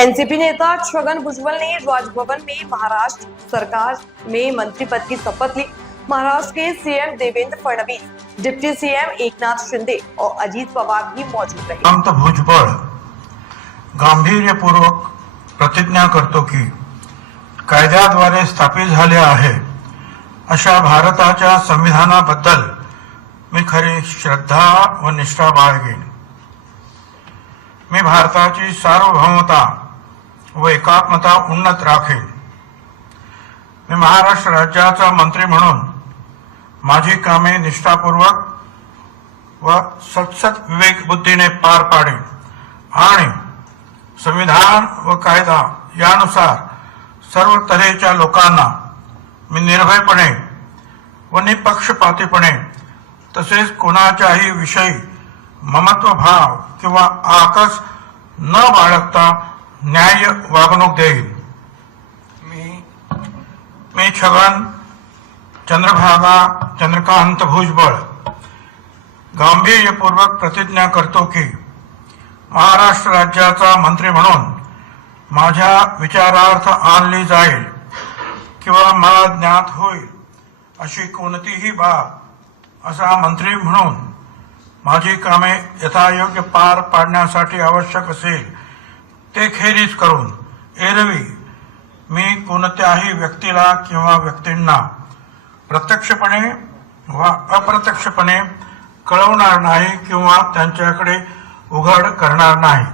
NCP नेता छगन भुजबल ने राजभवन में महाराष्ट्र सरकार में मंत्री पद की शपथ ली। महाराष्ट्र के CM Devendra Fadnavis, deputy CM Eknath Shinde और अजित पवार भी मौजूद रहे। छगन भुजबळ गांभीर्यपूर्वक प्रतिज्ञा करतो की कायद्याद्वारे स्थापित झाले आहे अशा भारताच्या संविधानाबद्दल मी खरी श्रद्धा व निष्ठा बाळगेन। मी भारताची सार्वभौमता व एकात्मता उन्नत राखेन। मी महाराष्ट्र राज्याचा मंत्री म्हणून माझी कामे निष्ठापूर्वक व सतसत विवेक बुद्धीने पार पाडेन आणि संविधान व कायदा यानुसार सर्व तऱ्हेच्या लोकांना मी निर्भयपणे व निपक्षपातीपणे तसेच कोणाच्याही विषयी ममत्व भाव किंवा आकस न बाळगता न्याय वागणूक देईन। मी छगन चंद्रभागा चंद्रकांत भुजबळ गांभीर्यपूर्वक प्रतिज्ञा करतो की महाराष्ट्र राज्याचा मंत्री म्हणून माझ्या विचारार्थ आणली जाईल किंवा मला ज्ञात होईल अशी कोणतीही बाब असा मंत्री म्हणून माझी कामे यथायोग्य पार पाडण्यासाठी आवश्यक असेल ते खेरीज करून एरवी मी कोणत्याही व्यक्तीला किंवा व्यक्तींना प्रत्यक्षपणे वा अप्रत्यक्षपणे कळवणार नाही किंवा त्यांच्याकडे उघड करणार नाही।